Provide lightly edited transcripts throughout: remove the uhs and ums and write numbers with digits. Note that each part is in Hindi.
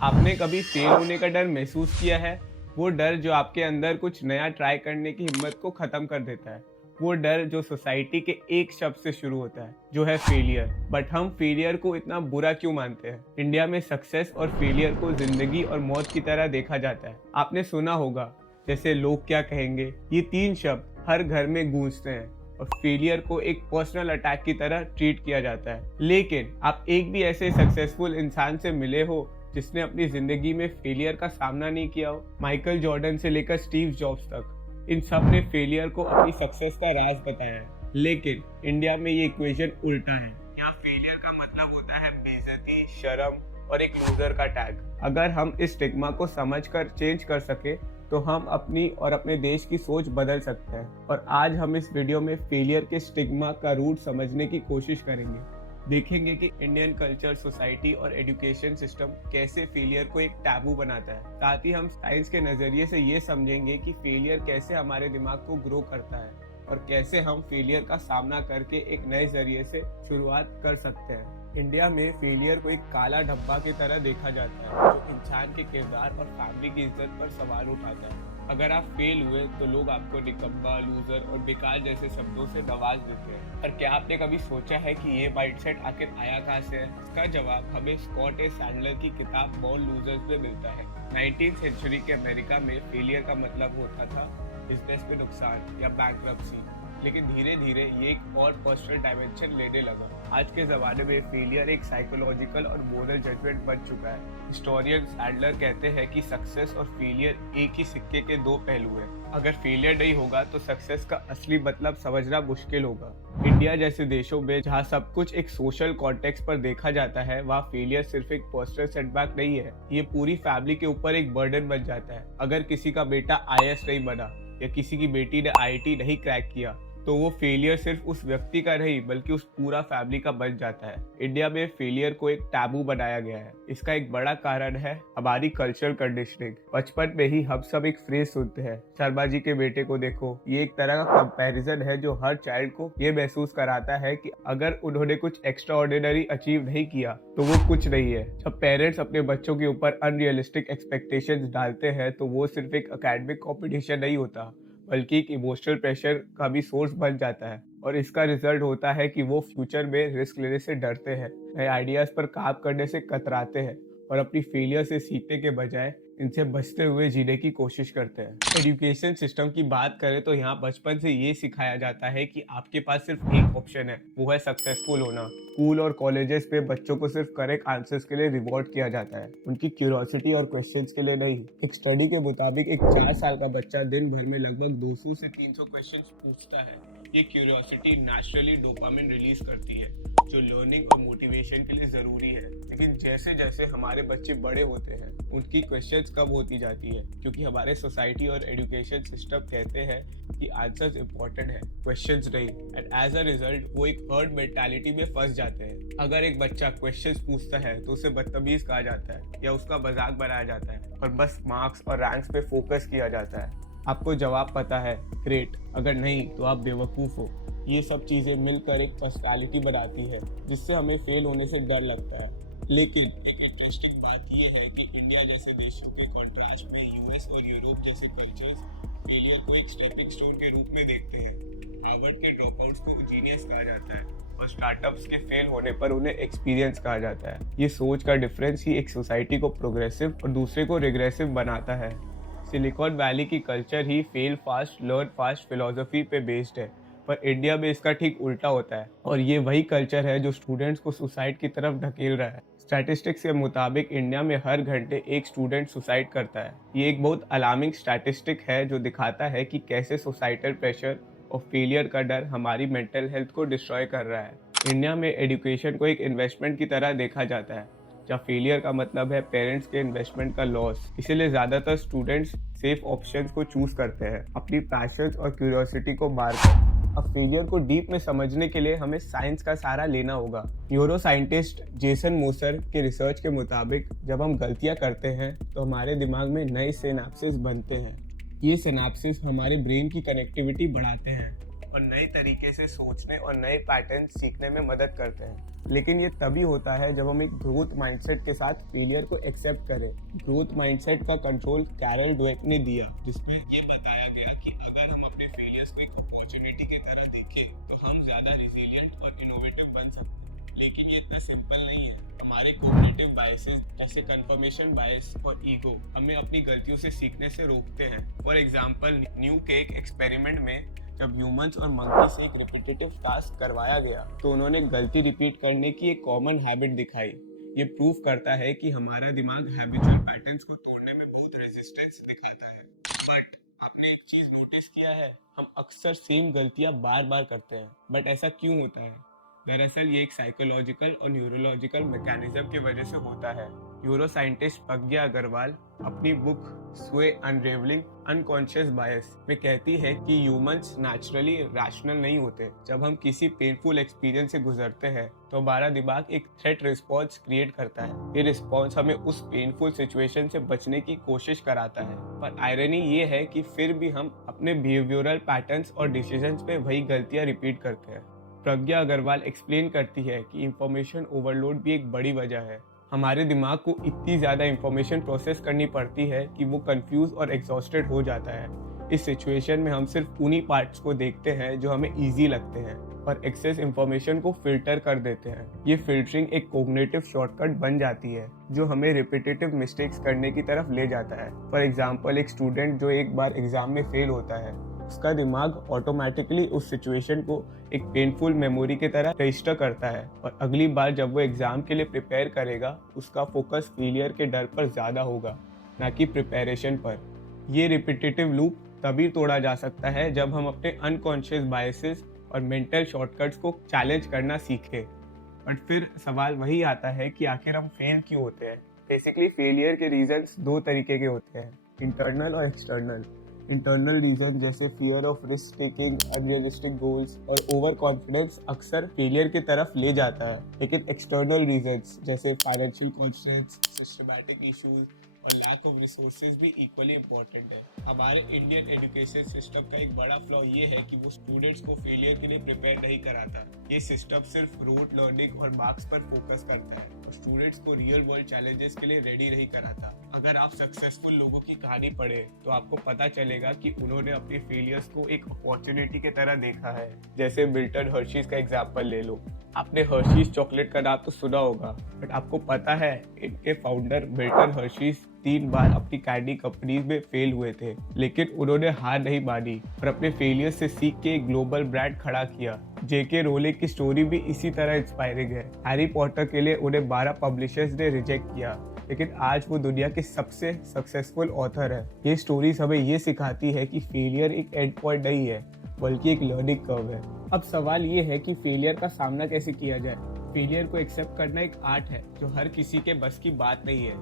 आपने कभी फेल होने का डर महसूस किया है? वो डर जो आपके अंदर कुछ नया ट्राई करने की हिम्मत को खत्म कर देता है। वो डर जो सोसाइटी के एक शब्द से शुरू होता है, जो है फेलियर। बट हम फेलियर को इतना बुरा क्यों मानते हैं? इंडिया में सक्सेस और फेलियर को जिंदगी और मौत की तरह देखा जाता है। आपने सुना होगा, जैसे लोग क्या कहेंगे, ये तीन शब्द हर घर में गूंजते हैं और फेलियर को एक पर्सनल अटैक की तरह ट्रीट किया जाता है। लेकिन आप एक भी ऐसे सक्सेसफुल इंसान से मिले हो जिसने अपनी जिंदगी में फेलियर का सामना नहीं किया हो? माइकल जॉर्डन से लेकर स्टीव जॉब्स तक, इन सब ने फेलियर को अपनी सक्सेस का राज बताया है। लेकिन इंडिया में ये इक्वेशन उल्टा है। यहाँ फेलियर का मतलब होता है बेइज्जती, शर्म और एक लूजर का टैग। अगर हम इस स्टिग्मा को समझकर चेंज कर सके तो हम अपनी और अपने देश की सोच बदल सकते हैं। और आज हम इस वीडियो में फेलियर के स्टिग्मा का रूट समझने की कोशिश करेंगे। देखेंगे कि इंडियन कल्चर, सोसाइटी और एजुकेशन सिस्टम कैसे फेलियर को एक टैबू बनाता है। साथ ही हम साइंस के नजरिए से ये समझेंगे कि फेलियर कैसे हमारे दिमाग को ग्रो करता है और कैसे हम फेलियर का सामना करके एक नए जरिए से शुरुआत कर सकते हैं। इंडिया में फेलियर को एक काला धब्बा की तरह देखा जाता है, जो इंसान के किरदार और फैमिली की इज्जत पर सवाल उठाता है। अगर आप फेल हुए तो लोग आपको निकम्मा, लूजर और बेकार जैसे शब्दों से नवाज देते हैं। पर क्या आपने कभी सोचा है कि ये माइंडसेट आखिर आया कहाँ से है? इसका जवाब हमें स्कॉट ए सैंडलर की किताब बॉर्न लूजर्स में मिलता है। 19th सेंचुरी के अमेरिका में फेलियर का मतलब होता था बिजनेस में नुकसान या बैंकरप्सी। लेकिन धीरे धीरे ये एक और पर्सनल डायमेंशन लेने लगा। आज के ज़माने में फेलियर एक साइकोलॉजिकल और मोरल जजमेंट बन चुका है। हिस्टोरियन सैडलर कहते हैं कि सक्सेस और फेलियर एक ही सिक्के के दो पहलू हैं। अगर फेलियर नहीं होगा तो सक्सेस का असली मतलब समझना मुश्किल होगा। इंडिया जैसे देशों में जहाँ सब कुछ एक सोशल कॉन्टेक्स्ट पर देखा जाता है, वहाँ फेलियर सिर्फ एक पर्सनल सेटबैक नहीं है, ये पूरी फैमिली के ऊपर एक बर्डन बन जाता है। अगर किसी का बेटा IAS नहीं बना या किसी की बेटी ने IIT नहीं क्रैक किया तो वो फेलियर सिर्फ उस व्यक्ति का नहीं बल्कि उस पूरा फैमिली का बन जाता है। इंडिया में फेलियर को एक टैबू बनाया गया है। इसका एक बड़ा कारण है हमारी कल्चरल कंडीशनिंग। बचपन में ही हम सब एक फ्रेज सुनते हैं, शर्मा जी के बेटे को देखो। ये एक तरह का कंपैरिजन है जो हर चाइल्ड को ये महसूस कराता है कि अगर उन्होंने कुछ एक्स्ट्रा ऑर्डिनरी अचीव नहीं किया तो वो कुछ नहीं है। जब पेरेंट्स अपने बच्चों के ऊपर अनरियलिस्टिक एक्सपेक्टेशंस डालते हैं तो वो सिर्फ एक एकेडमिक कॉम्पिटिशन नहीं होता बल्कि एक इमोशनल प्रेशर का भी सोर्स बन जाता है। और इसका रिजल्ट होता है कि वो फ्यूचर में रिस्क लेने से डरते हैं, नए आइडियाज पर काम करने से कतराते हैं और अपनी फेलियर से सीखने के बजाय इनसे बचते हुए जीने की कोशिश करते हैं। एजुकेशन सिस्टम की बात करें तो यहाँ बचपन से ये सिखाया जाता है कि आपके पास सिर्फ एक ऑप्शन है, वो है सक्सेसफुल होना। स्कूल और कॉलेजेस पे बच्चों को सिर्फ करेक्ट आंसर्स के लिए रिवॉर्ड किया जाता है, उनकी क्यूरियोसिटी और क्वेश्चंस के लिए नहीं। एक स्टडी के मुताबिक एक 4 साल का बच्चा दिन भर में लगभग 200 से 300 क्वेश्चंस पूछता है। ये क्यूरियोसिटी नेचुरली डोपामिन रिलीज करती है, जो लर्निंग और मोटिवेशन के लिए जरूरी है। लेकिन जैसे जैसे हमारे बच्चे बड़े होते हैं उनकी क्वेश्चंस कम होती जाती है, क्योंकि हमारे सोसाइटी और एजुकेशन सिस्टम कहते हैं कि आंसर्स इंपॉर्टेंट है, क्वेश्चंस नहीं। एंड एज अ रिजल्ट वो एक हर्ड मेंटालिटी में फंस जाते हैं। अगर एक बच्चा क्वेश्चंस पूछता है तो उसे बदतमीज कहा जाता है या उसका मजाक बनाया जाता है और बस मार्क्स और रैंक्स पे फोकस किया जाता है। आपको जवाब पता है, ग्रेट, अगर नहीं तो आप बेवकूफ़ हो। ये सब चीज़ें मिलकर एक पर्सनालिटी बनाती है जिससे हमें फेल होने से डर लगता है। लेकिन एक इंटरेस्टिंग बात यह है कि इंडिया जैसे देशों के कॉन्ट्रास्ट में US और यूरोप जैसे कल्चर्स फेलियर को एक स्टेपिंग स्टोन के रूप में देखते हैं। हार्वर्ड के ड्रॉपआउट्स को जीनियस कहा जाता है और स्टार्टअप्स के फेल होने पर उन्हें एक्सपीरियंस कहा जाता है। ये सोच का डिफरेंस ही एक सोसाइटी को प्रोग्रेसिव और दूसरे को रिग्रेसिव बनाता है। सिलिकॉन वैली की कल्चर ही fail fast learn fast philosophy पे बेस्ड है, पर इंडिया में इसका ठीक उल्टा होता है। और ये वही कल्चर है जो स्टूडेंट्स को सुसाइड की तरफ ढकेल रहा है। स्टैटिस्टिक्स के मुताबिक इंडिया में हर घंटे एक स्टूडेंट सुसाइड करता है। ये एक बहुत अलार्मिंग स्टैटिस्टिक है जो दिखाता है कि कैसे सोसाइटल प्रेशर और फेलियर का डर हमारी मेंटल हेल्थ को डिस्ट्रॉय कर रहा है। इंडिया में एजुकेशन को एक इन्वेस्टमेंट की तरह देखा जाता है, जहाँ फेलियर का मतलब है पेरेंट्स के इन्वेस्टमेंट का लॉस। इसीलिए ज़्यादातर स्टूडेंट्स सेफ ऑप्शंस को चूज करते हैं, अपनी पैशंस और क्यूरियोसिटी को मारकर। अब फेलियर को डीप में समझने के लिए हमें साइंस का सहारा लेना होगा। न्यूरो साइंटिस्ट जेसन मोसर के रिसर्च के मुताबिक जब हम गलतियां करते हैं तो हमारे दिमाग में नए सिनेप्सिस बनते हैं। ये सिनेप्सिस हमारे ब्रेन की कनेक्टिविटी बढ़ाते हैं और नए तरीके से सोचने और नए पैटर्न सीखने में मदद करते हैं। लेकिन ये तभी होता है जब हम एक ग्रोथ माइंडसेट के साथ फेलियर को एक्सेप्ट करें। ग्रोथ माइंडसेट का कंट्रोल कैरल डवेक ने दिया, जिसमें ये बताया गया कि अगर हम अपने फेलियर्स को एक अपॉर्चुनिटी की तरह देखें तो हम ज़्यादा रिजिलियंट और इनोवेटिव बन सकते हैं। लेकिन ये इतना सिंपल नहीं है। हमारे कॉग्निटिव बायसेस जैसे कंफर्मेशन बायस और ईगो हमें अपनी गलतियों से सीखने से रोकते हैं। For example, new cake experiment में जब ह्यूमंस और मंकी से एक रिपीटेटिव टास्क करवाया गया तो उन्होंने गलती रिपीट करने की एक कॉमन हैबिट दिखाई। ये प्रूव करता है कि हमारा दिमाग हैबिचुअल पैटर्न्स को तोड़ने में बहुत रेजिस्टेंस दिखाता है। बट आपने एक चीज नोटिस किया है, हम अक्सर सेम गलतियां बार बार करते हैं। बट ऐसा क्यों होता है? दरअसल ये एक साइकोलॉजिकल और न्यूरोलॉजिकल मैकेनिज्म की वजह से होता है। न्यूरो साइंटिस्ट प्रज्ञा अग्रवाल अपनी बुक स्वे अनरेवलिंग अनकॉन्शियस बायस में कहती है कि ह्यूमंस नेचुरली रैशनल नहीं होते। जब हम किसी पेनफुल एक्सपीरियंस से गुजरते हैं तो हमारा दिमाग एक थ्रेट रिस्पॉन्स क्रिएट करता है। ये रिस्पॉन्स हमें उस पेनफुल सिचुएशन से बचने की कोशिश कराता है। पर आयरनी ये है कि फिर भी हम अपने बिहेवियरल पैटर्न्स और डिसीजंस पे वही गलतियां रिपीट करते हैं। प्रज्ञा अग्रवाल एक्सप्लेन करती है कि इंफॉर्मेशन ओवरलोड भी एक बड़ी वजह है। हमारे दिमाग को इतनी ज़्यादा इंफॉर्मेशन प्रोसेस करनी पड़ती है कि वो कंफ्यूज और एग्जॉस्टेड हो जाता है। इस सिचुएशन में हम सिर्फ उन्हीं पार्ट्स को देखते हैं जो हमें ईजी लगते हैं और एक्सेस इंफॉर्मेशन को फिल्टर कर देते हैं। ये फिल्टरिंग एक कोग्निटिव शॉर्टकट बन जाती है जो हमें रिपीटेटिव मिस्टेक्स करने की तरफ ले जाता है। फॉर एग्जाम्पल, एक स्टूडेंट जो एक बार एग्जाम में फेल होता है, उसका दिमाग ऑटोमेटिकली उस सिचुएशन को एक पेनफुल मेमोरी की तरह रजिस्टर करता है और अगली बार जब वो एग्जाम के लिए प्रिपेयर करेगा उसका फोकस फेलियर के डर पर ज़्यादा होगा, ना कि प्रिपरेशन पर। ये रिपीटेटिव लूप तभी तोड़ा जा सकता है जब हम अपने अनकॉन्शियस बायसेस और मेंटल शॉर्टकट्स को चैलेंज करना सीखें। बट फिर सवाल वही आता है कि आखिर हम फेल क्यों होते हैं। बेसिकली फेलियर के रीजंस दो तरीके के होते हैं, इंटरनल और एक्सटर्नल। इंटरनल रीजन जैसे fear of risk taking, unrealistic goals और ओवर कॉन्फिडेंस अक्सर फेलियर की तरफ ले जाता है। लेकिन एक्सटर्नल रीजंस जैसे फाइनेंशियल कॉन्स्ट्रेंट्स, सिस्टमैटिक इश्यूज और लैक ऑफ रिसोर्सेज भी इक्वली इम्पोर्टेंट है। हमारे इंडियन एजुकेशन सिस्टम का एक बड़ा फ्लॉ ये है कि वो स्टूडेंट्स को फेलियर के लिए प्रिपेयर नहीं कराता। ये सिस्टम सिर्फ रोड लर्निंग और मार्क्स पर फोकस करता है और स्टूडेंट्स को रियल वर्ल्ड चैलेंजेस के लिए रेडी नहीं कराता। अगर आप सक्सेसफुल लोगों की कहानी पढ़े तो आपको पता चलेगा कि उन्होंने अपने फेलियर्स को एक अपॉर्चुनिटी की तरह देखा है। जैसे मिल्टन हर्शीज का एग्जांपल ले लो। आपने हर्शीज चॉकलेट का नाम तो सुना होगा, बट आपको पता है इनके फाउंडर मिल्टन हर्शीज 3 बार अपनी कैंडी कंपनीज में फेल हुए थे, लेकिन उन्होंने हार नहीं मानी और अपने फेलियर से सीख के एक ग्लोबल ब्रांड खड़ा किया। जेके रोलिंग की स्टोरी भी इसी तरह इंस्पायरिंग है। हैरी पॉटर के लिए उन्हें 12 पब्लिशर्स ने रिजेक्ट किया, लेकिन आज वो दुनिया के सबसे सक्सेसफुल ऑथर है। ये स्टोरीज हमें ये सिखाती है कि फेलियर एक एंड पॉइंट नहीं है, बल्कि एक लर्निंग कर्व है। अब सवाल ये है कि फेलियर का सामना कैसे किया जाए। फेलियर को एक्सेप्ट करना एक आर्ट है जो हर किसी के बस की बात नहीं है,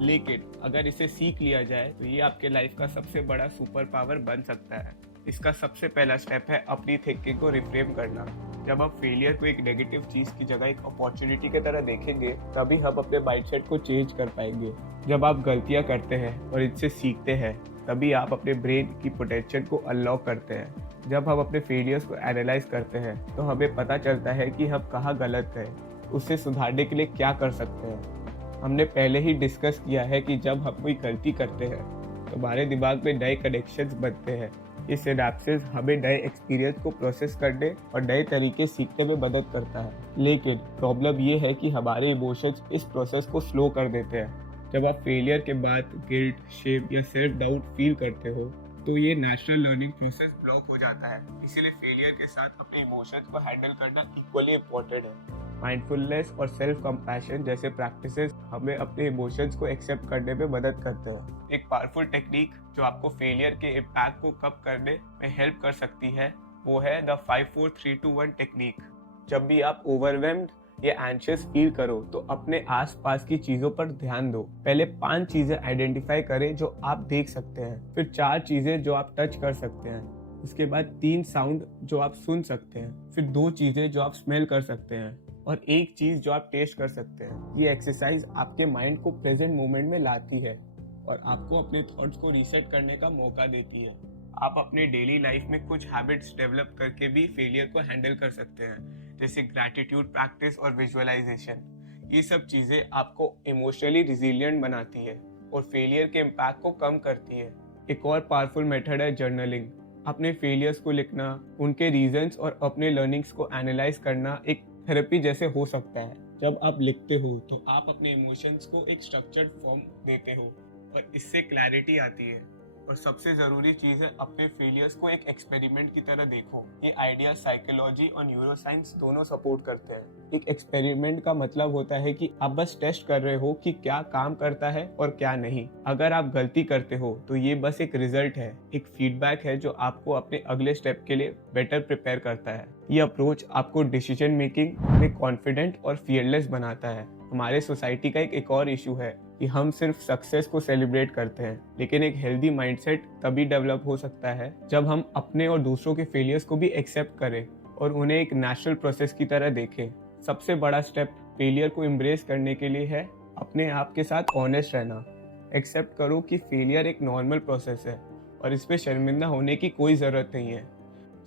लेकिन अगर इसे सीख लिया जाए तो ये आपके लाइफ का सबसे बड़ा सुपर पावर बन सकता है। इसका सबसे पहला स्टेप है अपनी थिंकिंग को रिफ्रेम करना। जब आप फेलियर को एक नेगेटिव चीज़ की जगह एक अपॉर्चुनिटी की तरह देखेंगे तभी हम अपने माइंडसेट को चेंज कर पाएंगे। जब आप गलतियां करते हैं और इनसे सीखते हैं तभी आप अपने ब्रेन की पोटेंशियल को अनलॉक करते हैं। जब हम अपने फेलियर्स को एनालाइज करते हैं तो हमें पता चलता है कि हम कहाँ गलत हैं, उससे सुधारने के लिए क्या कर सकते हैं। हमने पहले ही डिस्कस किया है कि जब हम कोई गलती करते हैं तो हमारे दिमाग में नए कनेक्शंस बनते हैं। ये सिनैप्सेस हमें नए एक्सपीरियंस को प्रोसेस करने और नए तरीके सीखने में मदद करता है। लेकिन प्रॉब्लम ये है कि हमारे इमोशंस इस प्रोसेस को स्लो कर देते हैं। जब आप फेलियर के बाद गिल्ट, शेम या सेल्फ डाउट फील करते हो तो ये नेचुरल लर्निंग प्रोसेस ब्लॉक हो जाता है। इसीलिए फेलियर के साथ अपने इमोशंस को हैंडल करना इक्वली इम्पोर्टेंट है। माइंडफुलनेस और सेल्फ कंपैशन जैसे प्रैक्टिसेस हमें अपने इमोशंस को एक्सेप्ट करने में मदद करते हैं। एक पावरफुल टेक्निक जो आपको फेलियर के इम्पैक्ट को कम करने में हेल्प कर सकती है वो है द 5-4-3-2-1 टेक्निक। जब भी आप ओवरवेल्म्ड या एंशियस फील करो तो अपने आसपास की चीजों पर ध्यान दो। पहले 5 चीजें आइडेंटिफाई करें जो आप देख सकते हैं, फिर 4 चीजें जो आप टच कर सकते हैं, उसके बाद 3 साउंड जो आप सुन सकते हैं, फिर 2 चीजें जो आप स्मेल कर सकते हैं और 1 चीज जो आप टेस्ट कर सकते हैं। ये एक्सरसाइज आपके माइंड को प्रेजेंट मोमेंट में लाती है और आपको अपने थॉट्स को रीसेट करने का मौका देती है। आप अपने डेली लाइफ में कुछ हैबिट्स डेवलप करके भी फेलियर को हैंडल कर सकते हैं, जैसे ग्रैटिट्यूड प्रैक्टिस और विजुअलाइजेशन। ये सब चीज़ें आपको इमोशनली रिजिलियंट बनाती है और फेलियर के इम्पैक्ट को कम करती है। एक और पावरफुल मेथड है जर्नलिंग। अपने फेलियर्स को लिखना, उनके रीजंस और अपने लर्निंग्स को एनालाइज करना एक थेरेपी जैसे हो सकता है। जब आप लिखते हो तो आप अपने इमोशंस को एक स्ट्रक्चर्ड फॉर्म देते हो और इससे क्लैरिटी आती है। और सबसे ज़रूरी चीज़ है, अपने फेलियर्स को एक एक्सपेरिमेंट की तरह देखो। ये आइडिया साइकोलॉजी और न्यूरोसाइंस दोनों सपोर्ट करते हैं। एक एक्सपेरिमेंट का मतलब होता है कि आप बस टेस्ट कर रहे हो कि क्या काम करता है और क्या नहीं। अगर आप गलती करते हो तो ये बस एक रिजल्ट है, एक फीडबैक है जो आपको अपने अगले स्टेप के लिए बेटर प्रिपेयर करता है। ये अप्रोच आपको डिसीजन मेकिंग में कॉन्फिडेंट और फियरलेस बनाता है। हमारे सोसाइटी का एक और इशू है कि हम सिर्फ सक्सेस को सेलिब्रेट करते हैं, लेकिन एक हेल्दी माइंडसेट तभी डेवलप हो सकता है जब हम अपने और दूसरों के फेलियर्स को भी एक्सेप्ट करें और उन्हें एक नेचुरल प्रोसेस की तरह देखें। सबसे बड़ा स्टेप फेलियर को एम्ब्रेस करने के लिए है अपने आप के साथ ऑनेस्ट रहना। एक्सेप्ट करो कि फेलियर एक नॉर्मल प्रोसेस है और इस पे शर्मिंदा होने की कोई ज़रूरत नहीं है।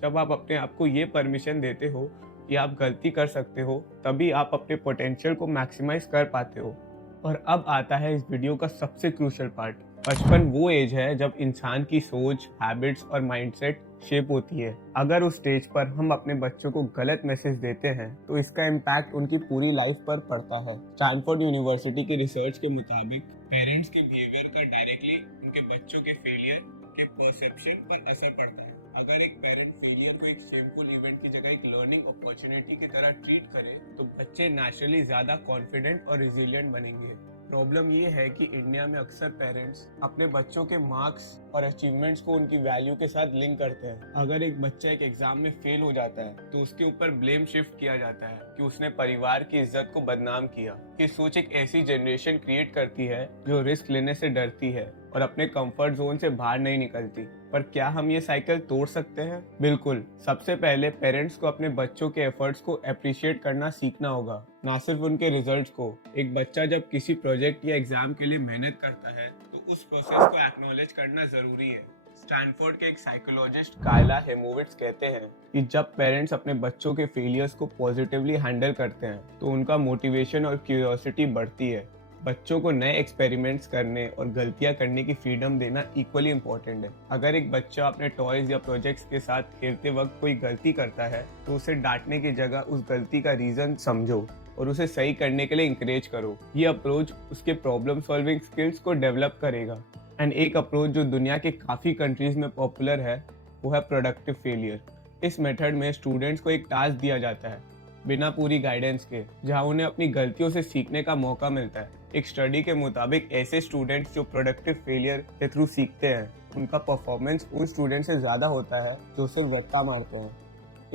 जब आप अपने आप को ये परमिशन देते हो कि आप गलती कर सकते हो, तभी आप अपने पोटेंशियल को मैक्सिमाइज कर पाते हो। और अब आता है इस वीडियो का सबसे क्रूशियल पार्ट। बचपन वो एज है जब इंसान की सोच, हैबिट्स और माइंडसेट शेप होती है। अगर उस स्टेज पर हम अपने बच्चों को गलत मैसेज देते हैं तो इसका इम्पैक्ट उनकी पूरी लाइफ पर पड़ता है। स्टैनफोर्ड यूनिवर्सिटी की रिसर्च के मुताबिक पेरेंट्स के बिहेवियर का डायरेक्टली उनके बच्चों के फेलियर के परसेप्शन पर असर पड़ता है। अगर एक पेरेंट फेलियर को एक शेमफुल इवेंट की जगह एक लर्निंग अपॉर्चुनिटी की तरह ट्रीट करे तो बच्चे नेचुरली ज्यादा कॉन्फिडेंट और रिजिलियंट बनेंगे। प्रॉब्लम ये है कि इंडिया में अक्सर पेरेंट्स अपने बच्चों के मार्क्स और अचीवमेंट्स को उनकी वैल्यू के साथ लिंक करते हैं। अगर एक बच्चा एक एग्जाम में फेल हो जाता है तो उसके ऊपर ब्लेम शिफ्ट किया जाता है कि उसने परिवार की इज्जत को बदनाम किया। ये सोच एक ऐसी जनरेशन क्रिएट करती है जो रिस्क लेने से डरती है और अपने कंफर्ट जोन से बाहर नहीं निकलती। पर क्या हम ये साइकिल तोड़ सकते हैं? बिल्कुल। सबसे पहले पेरेंट्स को अपने बच्चों के एफर्ट्स को अप्रिशिएट करना सीखना होगा, ना सिर्फ उनके रिजल्ट्स को। एक बच्चा जब किसी प्रोजेक्ट या एग्जाम के लिए मेहनत करता है तो उस प्रोसेस को एक्नॉलेज करना जरूरी है। स्टैनफोर्ड के एक साइकोलॉजिस्ट कायला हेमोविट्ज कहते हैं कि जब पेरेंट्स अपने बच्चों के फेलियर्स को पॉजिटिवली हैंडल करते हैं तो उनका मोटिवेशन और क्यूरियोसिटी बढ़ती है। बच्चों को नए एक्सपेरिमेंट्स करने और गलतियां करने की फ्रीडम देना इक्वली इम्पोर्टेंट है। अगर एक बच्चा अपने टॉयज या प्रोजेक्ट्स के साथ खेलते वक्त कोई गलती करता है तो उसे डांटने की जगह उस गलती का रीजन समझो और उसे सही करने के लिए इंकरेज करो। ये अप्रोच उसके प्रॉब्लम सॉल्विंग स्किल्स को डेवलप करेगा। एंड एक अप्रोच जो दुनिया के काफ़ी कंट्रीज में पॉपुलर है वो है प्रोडक्टिव फेलियर। इस मेथड में स्टूडेंट्स को एक टास्क दिया जाता है बिना पूरी गाइडेंस के, जहां उन्हें अपनी गलतियों से सीखने का मौका मिलता है। एक स्टडी के मुताबिक ऐसे स्टूडेंट्स जो प्रोडक्टिव फेलियर के थ्रू सीखते हैं उनका परफॉर्मेंस उन स्टूडेंट्स से ज़्यादा होता है जो सिर्फ वक्का मारते हैं।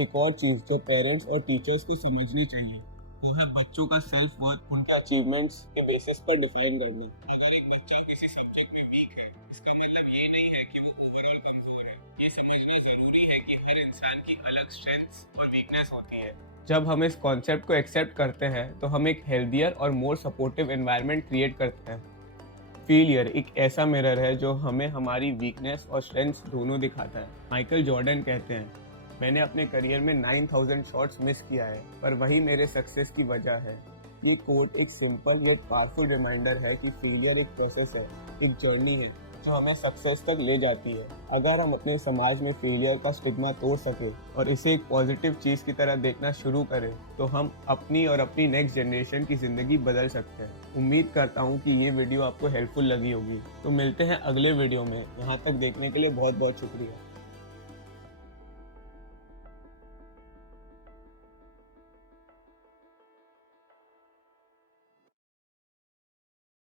एक और चीज़ जो पेरेंट्स और टीचर्स को समझनी चाहिए वो है बच्चों का सेल्फ वर्थ उनके अचीवमेंट्स के बेसिस पर डिफाइन करना। अगर एक बच्चा किसी सब्जेक्ट में वीक है, इसका मतलब ये नहीं है कि वो ओवरऑल कमजोर है। ये समझना जरूरी है कि हर इंसान की अलग स्ट्रेंथ्स और वीकनेस होती है। जब हम इस कॉन्सेप्ट को एक्सेप्ट करते हैं तो हम एक हेल्दियर और मोर सपोर्टिव एनवायरनमेंट क्रिएट करते हैं। फेलियर एक ऐसा मिरर है जो हमें हमारी वीकनेस और स्ट्रेंथ्स दोनों दिखाता है। माइकल जॉर्डन कहते हैं, मैंने अपने करियर में 9000 शॉट्स मिस किया है पर वही मेरे सक्सेस की वजह है। ये कोट एक सिंपल यट पावरफुल रिमाइंडर है कि फेलियर एक प्रोसेस है, एक जर्नी है जो हमें सक्सेस तक ले जाती है। अगर हम अपने समाज में फेलियर का स्टिग्मा तोड़ सके और इसे एक पॉजिटिव चीज़ की तरह देखना शुरू करें तो हम अपनी और अपनी नेक्स्ट जनरेशन की ज़िंदगी बदल सकते हैं। उम्मीद करता हूँ कि ये वीडियो आपको हेल्पफुल लगी होगी। तो मिलते हैं अगले वीडियो में। यहाँ तक देखने के लिए बहुत बहुत शुक्रिया।